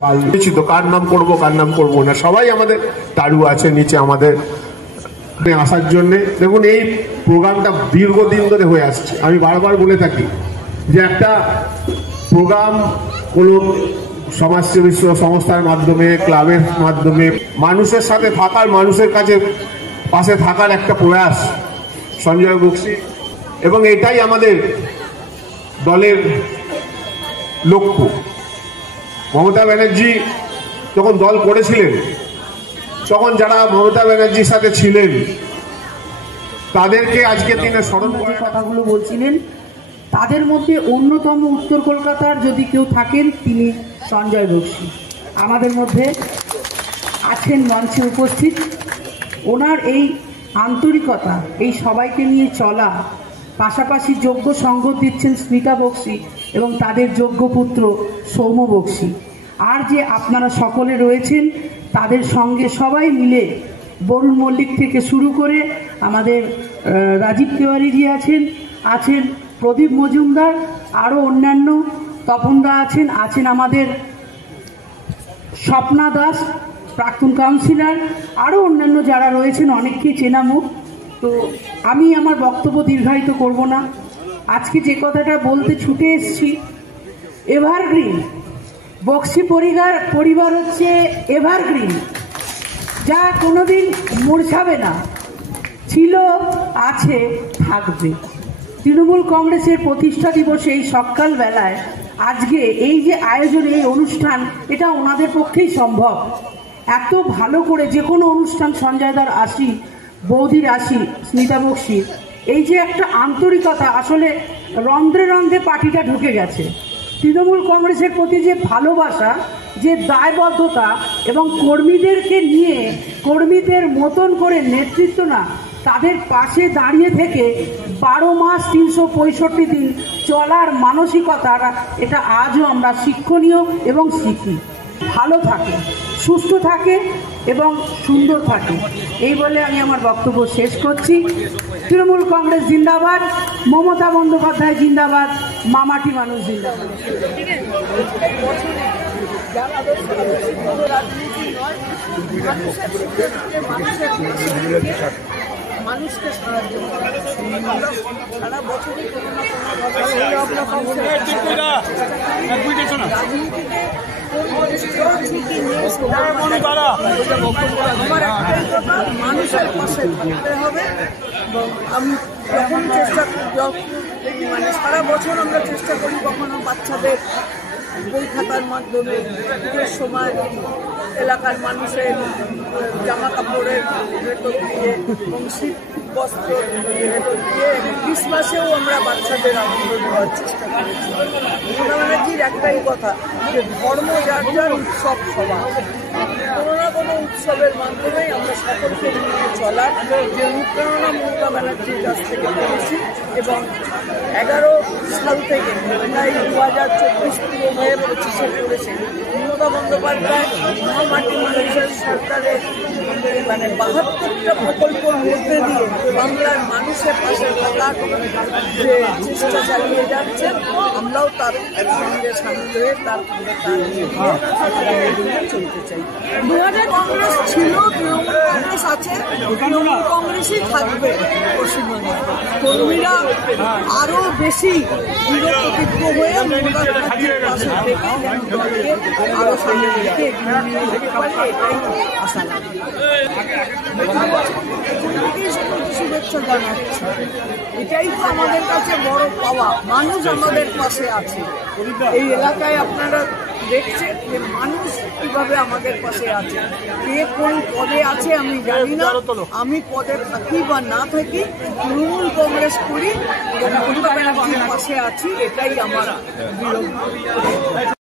তো কার নাম করবো না, সবাই আমাদের তাড়ু আছে নিচে আমাদের আসার জন্য। দেখুন, এই প্রোগ্রামটা দীর্ঘদিন ধরে হয়ে আসছে। আমি বারবার বলে থাকি যে একটা প্রোগ্রাম কোনো সমাজসেবী সংস্থার মাধ্যমে, ক্লাবের মাধ্যমে মানুষের সাথে থাকার, মানুষের কাছে পাশে থাকার একটা প্রয়াস সঞ্জয় বক্সি, এবং এটাই আমাদের দলের লক্ষ্য। মমতা ব্যানার্জি যখন দল করেছিলেন, তখন যারা মমতা ব্যানার্জির সাথে ছিলেন তাদেরকে আজকের দিনে স্মরণ করে কথাগুলো বলছিলেন। তাদের মধ্যে অন্যতম উত্তর কলকাতার যদি কেউ থাকেন, তিনি সঞ্জয় বক্সি আমাদের মধ্যে আছেন, মঞ্চে উপস্থিত। ওনার এই আন্তরিকতা, এই সবাইকে নিয়ে চলা, পাশাপাশি যোগ্য সঙ্গ দিচ্ছেন স্মিতা বক্সি এবং তাদের যোগ্য পুত্র সৌম্য বক্সি। আর যে আপনারা সকলে রয়েছেন, তাদের সঙ্গে সবাই মিলে বরুণ মল্লিক থেকে শুরু করে আমাদের রাজীব তিওয়ারিজি আছেন প্রদীপ মজুমদার, আরও অন্যান্য তপনদা আছেন আমাদের স্বপ্না দাস প্রাক্তন কাউন্সিলর, আরও অন্যান্য যারা রয়েছেন, অনেককেই চেনা মুখ। তো আমি আমার বক্তব্য দীর্ঘায়িত করব না। আজকে যে কথাটা বলতে ছুটে এসেছি, এভারগ্রিন বক্সি পরিবার হচ্ছে এভারগ্রিন, যা কোনোদিন মূর্ছাবে না, ছিল, আছে, থাকবে। তৃণমূল কংগ্রেসের প্রতিষ্ঠা দিবসে এই সকালবেলায় আজকে এই যে আয়োজন, এই অনুষ্ঠান, এটা ওনাদের পক্ষেই সম্ভব। এত ভালো করে যে কোনো অনুষ্ঠান, সঞ্জয়দার আসি, বৌদির আসি, স্মিতা বক্সির এই যে একটা আন্তরিকতা, আসলে রন্ধ্রে রন্ধ্রে পার্টিটা ঢুকে গেছে। তৃণমূল কংগ্রেসের প্রতি যে ভালোবাসা, যে দায়বদ্ধতা, এবং কর্মীদেরকে নিয়ে কর্মীদের মতন করে নেতৃত্ব না, তাদের পাশে দাঁড়িয়ে থেকে 12 মাস 365 দিন চলার মানসিকতা, এটা আজও আমরা শিক্ষণীয় এবং শিখি। ভালো থাকে, সুস্থ থাকে এবং সুন্দর থাকে, এই বলে আমি আমার বক্তব্য শেষ করছি। তৃণমূল কংগ্রেস জিন্দাবাদ, মমতা বন্দ্যোপাধ্যায় জিন্দাবাদ, মামাটি মানুষ জিন্দাবাদ। মানুষকে সাহায্য সারা বছরই মানুষের পাশে থাকতে হবে। আমি যখন মানে সারা বছর আমরা চেষ্টা করি, কখনো বাচ্চাদের বই খাতার মাধ্যমে, ঈদের সময় এলাকার মানুষের জামা কাপড়ের ভেতর দিয়ে এবং শীত বস্ত্র ভেতর দিয়ে, ক্রিসমাসেও আমরা বাচ্চাদের আনন্দ দেওয়ার চেষ্টা করেছি। মমতা ব্যানার্জির একটাই কথা যে ধর্ম যার যার, উৎসব সবার। কোনো না কোনো উৎসবের মাধ্যমেই আমরা সকলকে নিয়ে চলার যে অনুপ্রেরণা মমতা ব্যানার্জির কাছ থেকে পেয়েছি, এবং 11 সাল থেকে প্রায় 2024 পুরো হয়ে 25-এ করেছে মমতা বন্দ্যোপাধ্যায় মাটি মানুষের সরকারের মানে 72টা প্রকল্পের মধ্যে দিয়ে বাংলার মানুষের পাশে থাকার যে চেষ্টা চালিয়ে যাচ্ছেন, আমরাও তার সঙ্গে সামিল হয়ে তার চলতে চাই। 2000 কংগ্রেস ছিল, তৃণমূল কংগ্রেস আছে, তৃণমূল কংগ্রেসই থাকবে পশ্চিমবঙ্গে। কর্মীরা আরো বেশি দৃঢ় প্রতিজ্ঞ হয়ে মমতা ব্যানার্জির পাশে থেকে দলকে আরো সামনে রেখে এগিয়ে যেতে পারে, এটাই আশা লাগে। শুভেচ্ছা জানাচ্ছি, এটাই তো আমাদের কাছে বড় পাওয়া। মানুষ আমাদের পাশে আছে। এই এলাকায় আপনারা দেখছেন যে মানুষ কিভাবে আমাদের পাশে আছে। কে কোন পদে আছে আমি জানি না, আমি পদে থাকি বা না থাকি, তৃণমূল কংগ্রেস করি এবং মমতা ব্যানার্জির পাশে আছি, এটাই আমার